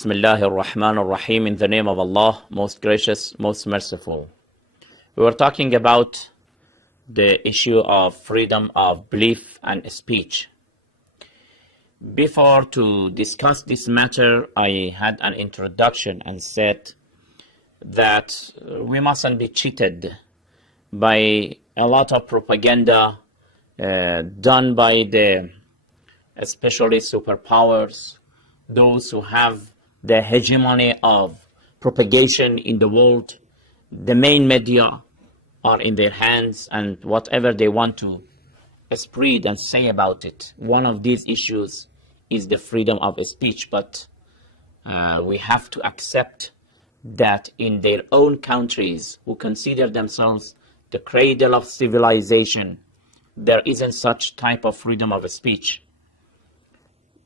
Bismillah ar-Rahman ar-Rahim, in the name of Allah, most gracious, most merciful. We were talking about the issue of freedom of belief and speech. Before to discuss this matter, I had an introduction and said that we mustn't be cheated by a lot of propaganda done by the especially superpowers, those who have the hegemony of propagation in the world. The main media are in their hands, and whatever they want to spread and say about it. One of these issues is the freedom of speech, but we have to accept that in their own countries, who consider themselves the cradle of civilization, there isn't such type of freedom of speech.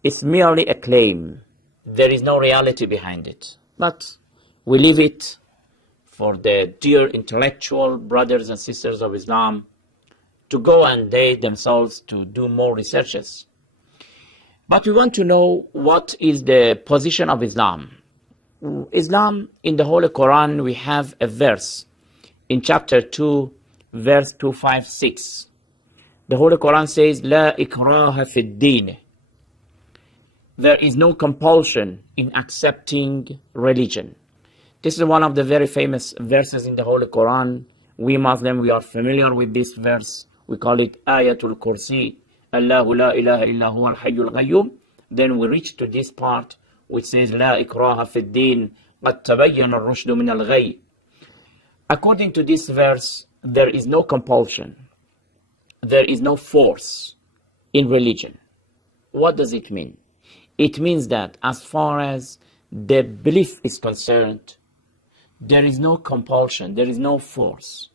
It's merely a claim. There is no reality behind it. But we leave it for the dear intellectual brothers and sisters of Islam to go and they themselves to do more researches. But we want to know what is the position of Islam. Islam, in the Holy Quran, we have a verse in chapter 2, verse 256. The Holy Quran says, "La ikraha fi ad-din." There is no compulsion in accepting religion. This is one of the very famous verses in the Holy Quran. We Muslims, we are familiar with this verse. We call it Ayatul Kursi. Allahu la ilaha illa huwa al-hayyul qayyum. Then we reach to this part which says, La ikraha fi ad-din, qad tabayyana ar-rushdu min al-ghayy. According to this verse, there is no compulsion. There is no force in religion. What does it mean? It means that as far as the belief is concerned, there is no compulsion, there is no force.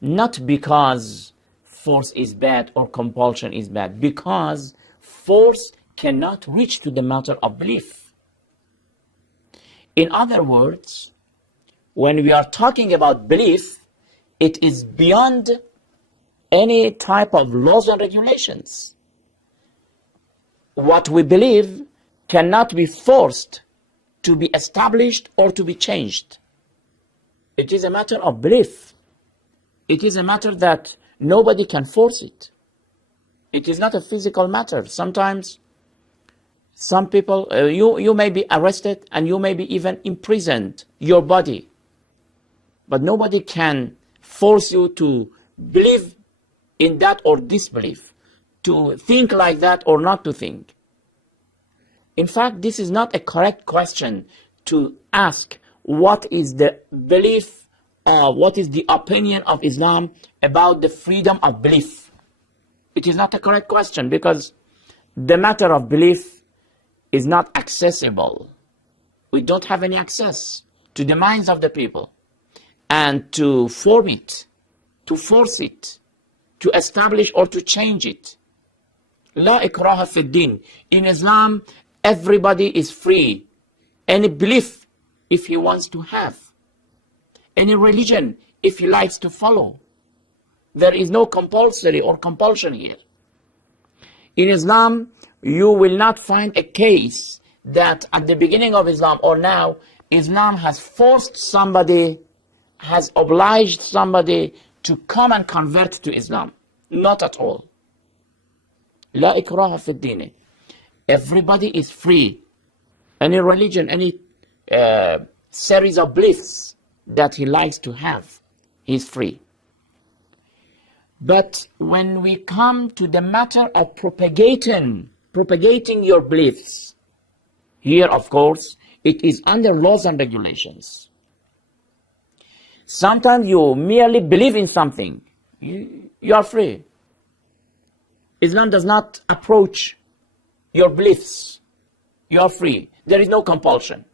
Not because force is bad or compulsion is bad, because force cannot reach to the matter of belief. In other words, when we are talking about belief, it is beyond any type of laws and regulations. What we believe cannot be forced to be established or to be changed. It is a matter of belief. It is a matter that nobody can force it. It is not a physical matter. Sometimes some people, you may be arrested and you may be even imprisoned, your body. But nobody can force you to believe in that or disbelief, to think like that or not to think. In fact, this is not a correct question to ask what is the belief, what is the opinion of Islam about the freedom of belief. It is not a correct question because the matter of belief is not accessible. We don't have any access to the minds of the people. And to form it, to force it, to establish or to change it. La ikraha fi ad-din. In Islam, everybody is free. Any belief, if he wants to have. Any religion, if he likes to follow. There is no compulsory or compulsion here. In Islam, you will not find a case that at the beginning of Islam or now, Islam has forced somebody, has obliged somebody to come and convert to Islam. Not at all. La ikraha fi ad-din. Everybody is free. Any religion, any series of beliefs that he likes to have, he's free. But when we come to the matter of propagating your beliefs, here, of course, it is under laws and regulations. Sometimes you merely believe in something. You are free. Islam does not approach your beliefs. You are free. There is no compulsion.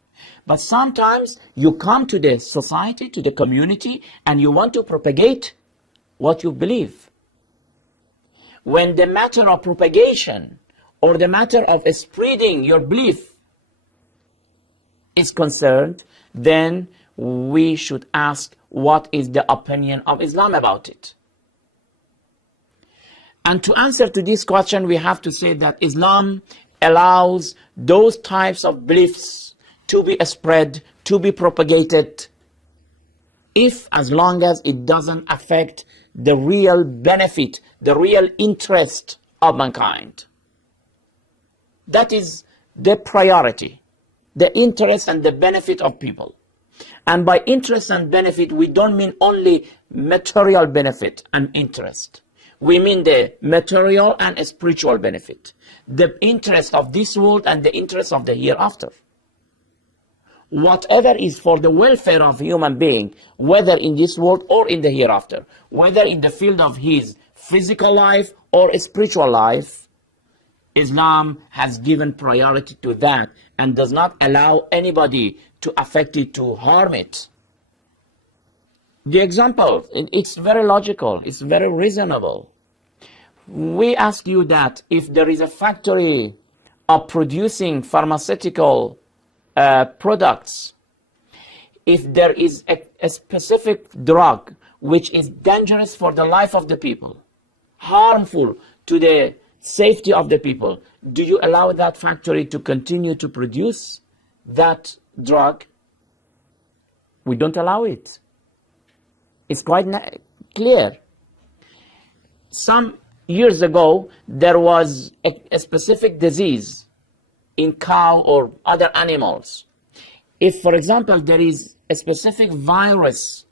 But sometimes you come to the society, to the community, and you want to propagate what you believe. When the matter of propagation or the matter of spreading your belief is concerned, then we should ask what is the opinion of Islam about it. And to answer to this question, we have to say that Islam allows those types of beliefs to be spread, to be propagated, as long as it doesn't affect the real benefit, the real interest of mankind. That is the priority, the interest and the benefit of people. And by interest and benefit, we don't mean only material benefit and interest. We mean the material and spiritual benefit, the interest of this world and the interest of the hereafter. Whatever is for the welfare of human being, whether in this world or in the hereafter, whether in the field of his physical life or spiritual life, Islam has given priority to that and does not allow anybody to affect it, to harm it. The example, it's very logical, it's very reasonable. We ask you that if there is a factory of producing pharmaceutical products, if there is a specific drug which is dangerous for the life of the people, harmful to the safety of the people, do you allow that factory to continue to produce that drug? We don't allow it. It's quite clear. Some years ago, there was a specific disease in cow or other animals. If, for example, there is a specific virus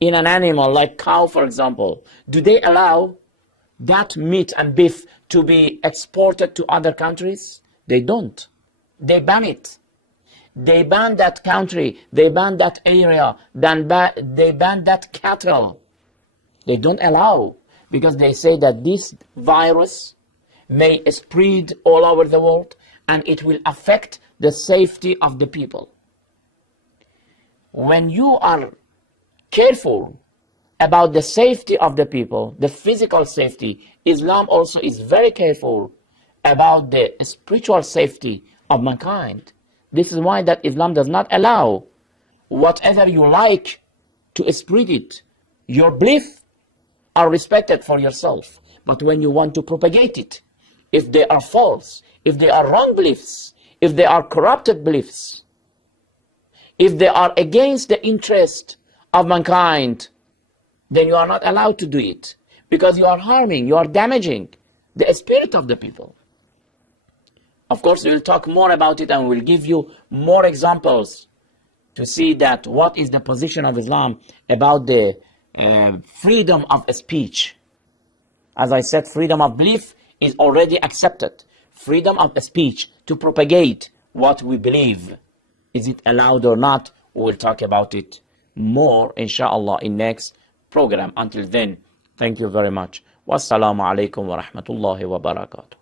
in an animal, like cow, for example, do they allow that meat and beef to be exported to other countries? They don't. They ban it. They ban that country, they ban that area, they ban that cattle. They don't allow, because they say that this virus may spread all over the world and it will affect the safety of the people. When you are careful about the safety of the people, the physical safety, Islam also is very careful about the spiritual safety of mankind. This is why that Islam does not allow whatever you like to spread it. Your beliefs are respected for yourself. But when you want to propagate it, if they are false, if they are wrong beliefs, if they are corrupted beliefs, if they are against the interest of mankind, then you are not allowed to do it, because you are harming, you are damaging the spirit of the people. Of course, we'll talk more about it and we'll give you more examples to see that what is the position of Islam about the freedom of speech. As I said, freedom of belief is already accepted. Freedom of speech to propagate what we believe, is it allowed or not? We'll talk about it more, inshallah, in next program. Until then, thank you very much. Wassalamu alaikum wa rahmatullahi wa barakatuh.